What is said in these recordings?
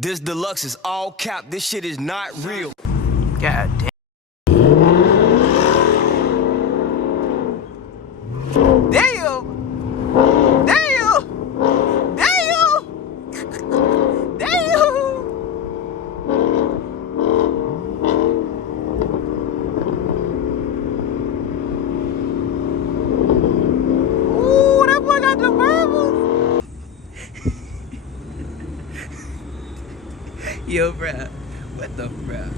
This deluxe is all cap. This shit is not real. God damn. Damn! Damn! Damn! Damn! Ooh, that boy got the verbals. Yo, bruh. What the bruh?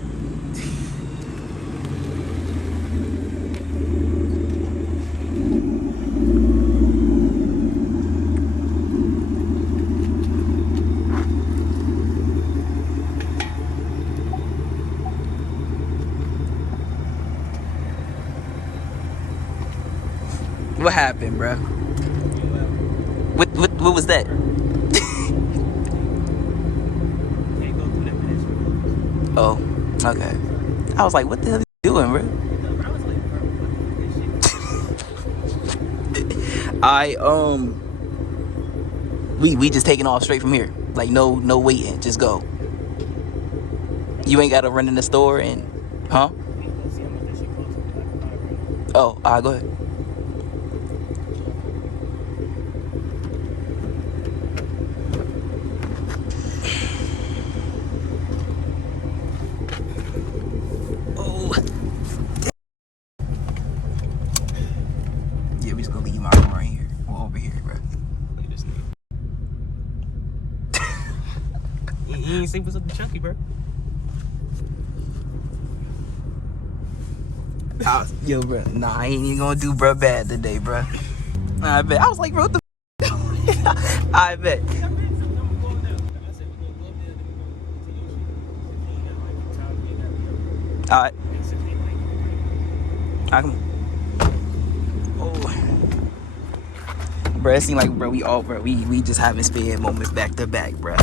What happened, bro? What was that? Oh, okay. I was like, what the hell are you doing, bro? We just taking off straight from here. Like no waiting, just go. You ain't gotta run in the store and huh? Oh, alright, go ahead. Yeah, we just gonna leave my room right here. Well, over here, bro. Look at this nigga. You ain't see what's up the chunky, bro. Yo, bro. Nah, I ain't even gonna do bro bad today, bro. I bet. I was like, bro, what the I bet. Alright. I can. Oh. Bro, it seemed like, bro, we just having sped moments back to back, bro.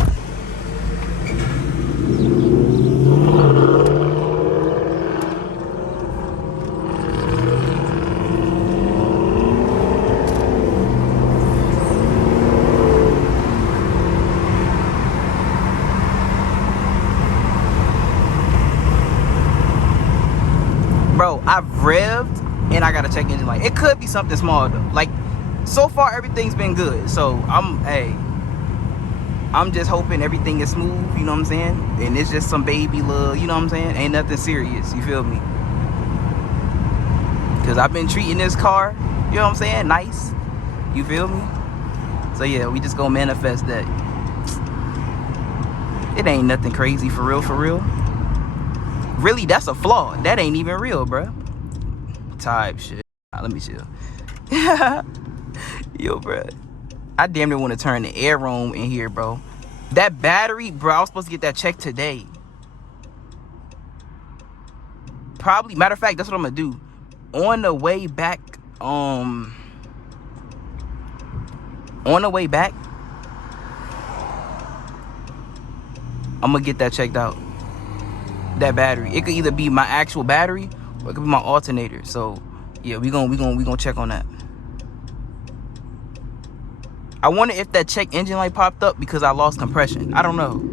Bro, I've revved and I gotta check engine light. It could be something small though. Like, so far everything's been good. So I'm just hoping everything is smooth, you know what I'm saying? And it's just some baby little, you know what I'm saying? Ain't nothing serious, you feel me? Cause I've been treating this car, you know what I'm saying? Nice, you feel me? So yeah, we just gonna manifest that. It ain't nothing crazy for real, for real. Really, that's a flaw. That ain't even real, bro. Type shit. Right, let me chill. Yo, bro. I damn near want to turn the air room in here, bro. That battery, bro, I was supposed to get that checked today. Probably, matter of fact, that's what I'm gonna do. On the way back, I'm gonna get that checked out. That battery, it could either be my actual battery or it could be my alternator. So yeah, we gonna check on that. I wonder if that check engine light popped up because I lost compression. I don't know.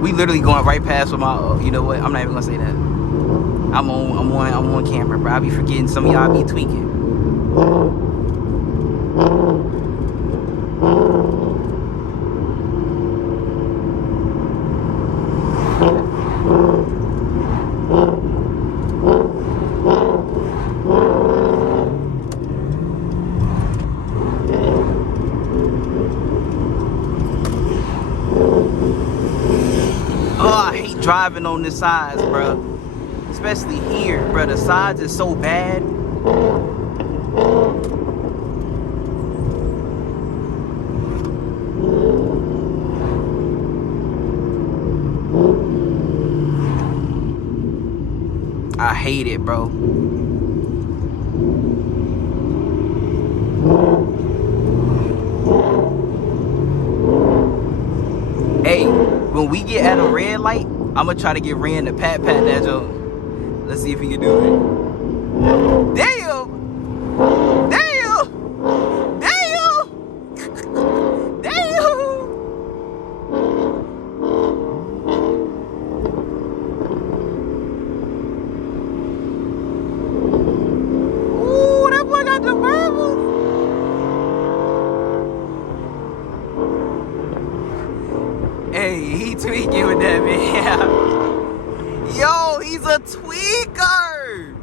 We literally going right past with my, you know what? I'm not even gonna say that. I'm on camera, bro. I be forgetting some of y'all be tweaking. Oh, I hate driving on this sides, bro. Especially here, bro. The sides is so bad. I hate it, bro. Hey. when we get at a red light, I'm gonna try to get Ren to pat that joke. Let's see if he can do it. Damn! Damn! Damn! Damn! Ooh, that boy got the verbals. Hey, he tweaking with that, man. Yo, he's a tweaker.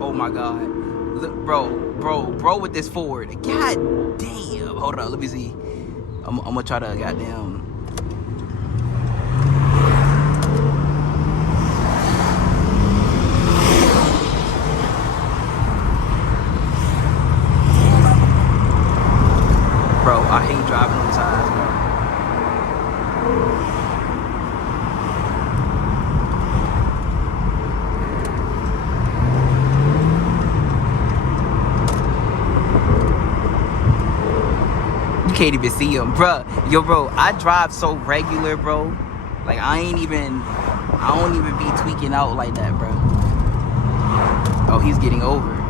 Oh my God. Look, bro with this Ford. God damn. Hold on, let me see. I'm gonna try to goddamn. Bro, I hate driving on the sides, bro. You can't even see him, bro. Yo, bro, I drive so regular, bro. Like, I don't even be tweaking out like that, bro. Oh, he's getting over.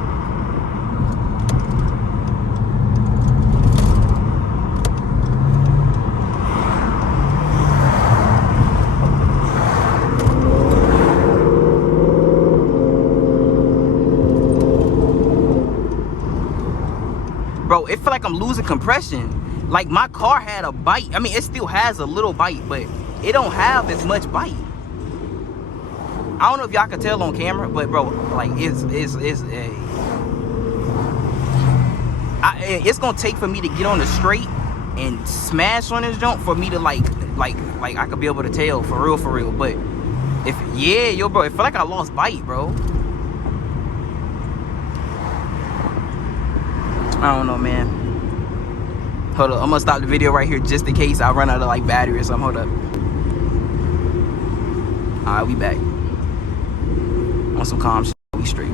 Bro, it feel like I'm losing compression. Like, my car had a bite. I mean, it still has a little bite, but it don't have as much bite. I don't know if y'all can tell on camera, but bro, like, it's gonna take for me to get on the straight and smash on this jump for me to like I could be able to tell for real. But if yo, bro, it feel like I lost bite, bro. I don't know, man. Hold up, I'm gonna stop the video right here just in case I run out of like battery or something. Hold up. Alright, we back. On some calm shit. We straight.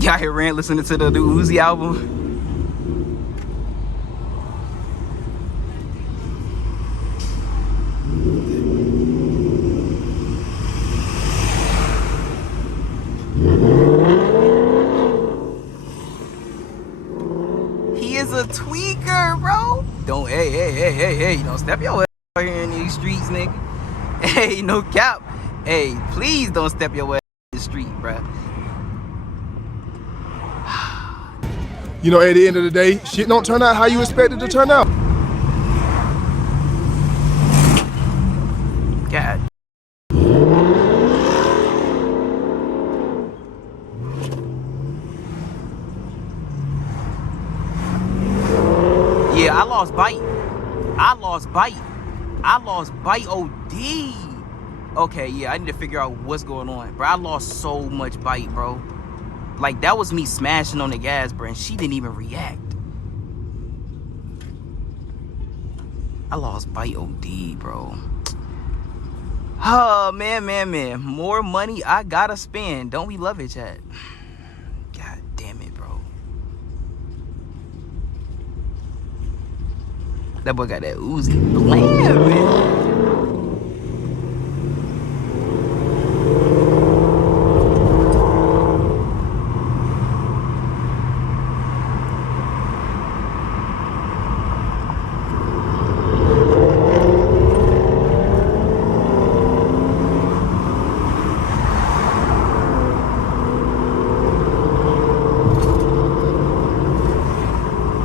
Y'all hear Rand listening to the new Uzi album? He is a tweaker, bro. Don't, hey, don't step your ass out here in these streets, nigga. Hey, no cap. Hey, please don't step your ass in the street, bro. You know, at the end of the day, shit don't turn out how you expect it to turn out. God. Yeah, I lost bite. I lost bite OD. Okay, yeah, I need to figure out what's going on. Bro, I lost so much bite, bro. Like, that was me smashing on the gas, bro, and she didn't even react. I lost bite OD, bro. Oh, man. More money I gotta spend. Don't we love it, chat? God damn it, bro. That boy got that Uzi blam, man.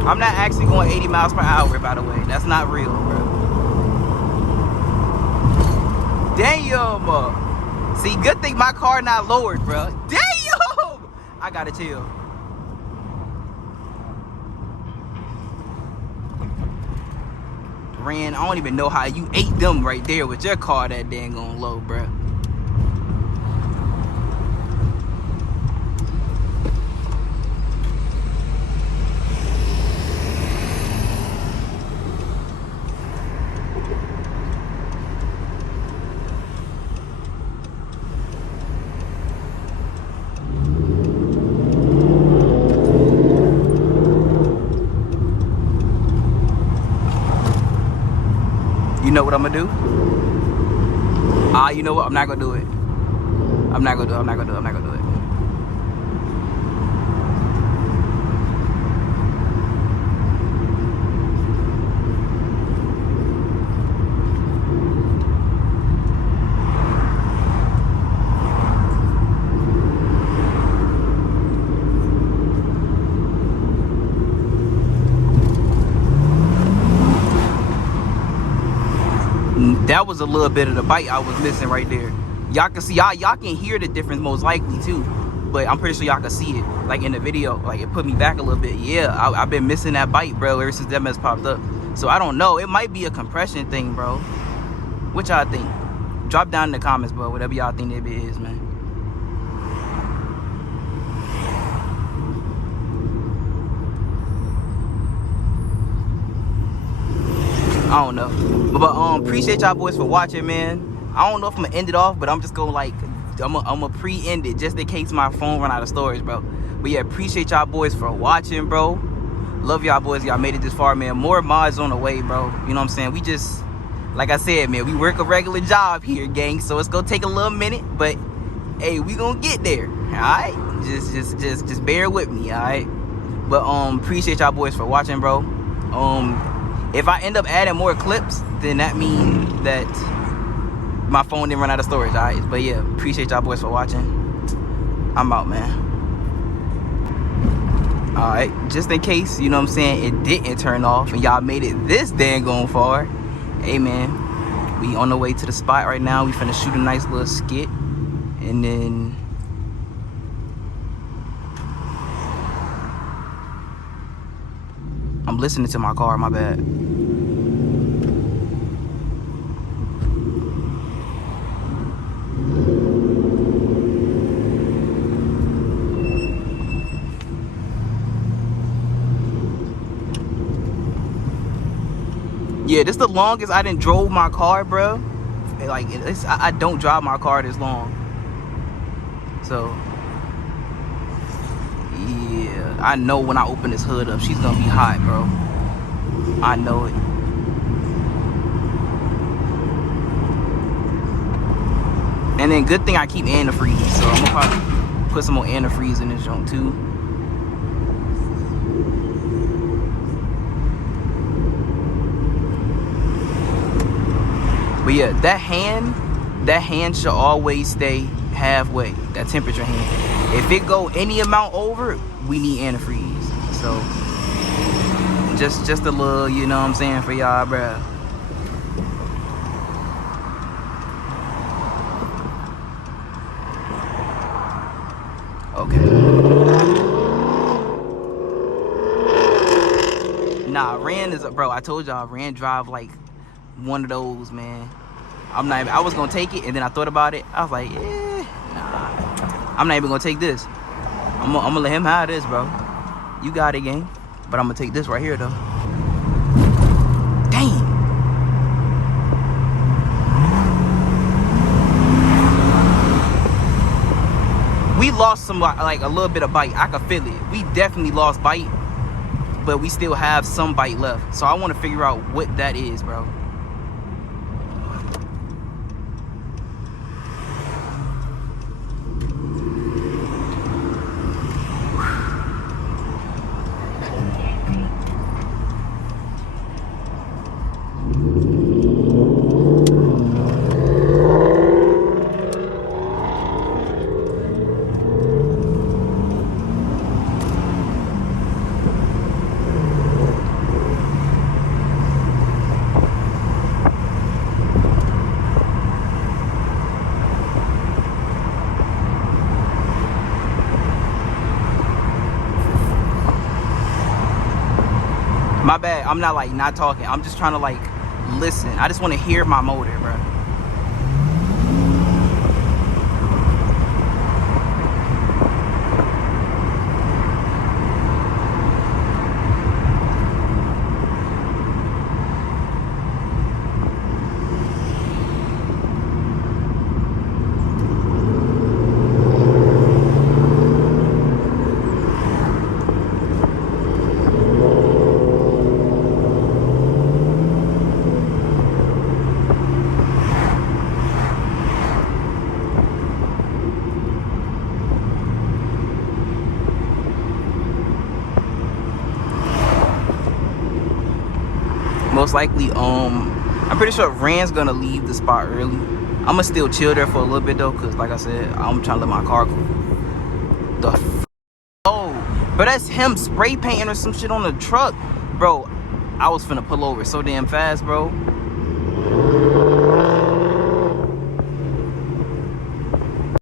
I'm not actually going 80 miles per hour, by the way. That's not real, bro. Damn. See, good thing my car not lowered, bro. Damn. I gotta chill. ran. I don't even know how you ate them right there with your car that dang on low, bruh. You know what I'm gonna do? You know what? I'm not gonna do it. I'm not gonna do it. I'm not gonna do it. I'm not gonna do it. That was a little bit of the bite I was missing right there. Y'all can see, y'all can hear the difference most likely too, but I'm pretty sure y'all can see it like in the video. Like it put me back a little bit. Yeah, I've been missing that bite, bro, ever since that mess popped up. So I don't know, it might be a compression thing, bro. What y'all think? Drop down in the comments, bro, whatever y'all think that is, man. I don't know, but appreciate y'all boys for watching, man. I don't know if I'm gonna end it off, but I'm just gonna like I'm gonna pre-end it just in case my phone run out of storage, bro. But yeah, appreciate y'all boys for watching, bro. Love y'all boys. Y'all made it this far, man. More mods on the way, bro. You know what I'm saying? We just, like I said, man, we work a regular job here, gang, so it's gonna take a little minute, but hey, we gonna get there. All right, just bear with me, all right. But appreciate y'all boys for watching, bro. If I end up adding more clips, then that means that my phone didn't run out of storage, all right? But yeah, appreciate y'all boys for watching. I'm out, man. All right, just in case, you know what I'm saying, it didn't turn off and y'all made it this dang going far. Hey, man, we on the way to the spot right now. We finna shoot a nice little skit. And then I'm listening to my car, my bad. Yeah, this is the longest I done drove my car, bro. Like, I don't drive my car this long. So, yeah, I know when I open this hood up, she's gonna be hot, bro. I know it. And then good thing I keep antifreeze, so I'm gonna probably put some more antifreeze in this joint too. But yeah, that hand should always stay halfway, that temperature hand. If it go any amount over, we need antifreeze. So just a little, you know what I'm saying, for y'all, bruh. Okay. Nah, Ran is a, bro, I told y'all, Ran drive like one of those, man. I'm not even, I was gonna take it and then I thought about it. I was like, nah, I'm not even gonna take this. I'm gonna let him have this, bro. You got it, gang. But I'm gonna take this right here, though. Dang. We lost some, like a little bit of bite. I can feel it. We definitely lost bite, but we still have some bite left. So I want to figure out what that is, bro. My bad, I'm not like not talking. I'm just trying to like listen. I just want to hear my motor, bro. Most likely, I'm pretty sure Rand's gonna leave the spot early. I'm gonna still chill there for a little bit though, cause like I said, I'm trying to let my car go. Oh, but that's him spray painting or some shit on the truck, bro. I was finna pull over so damn fast, bro.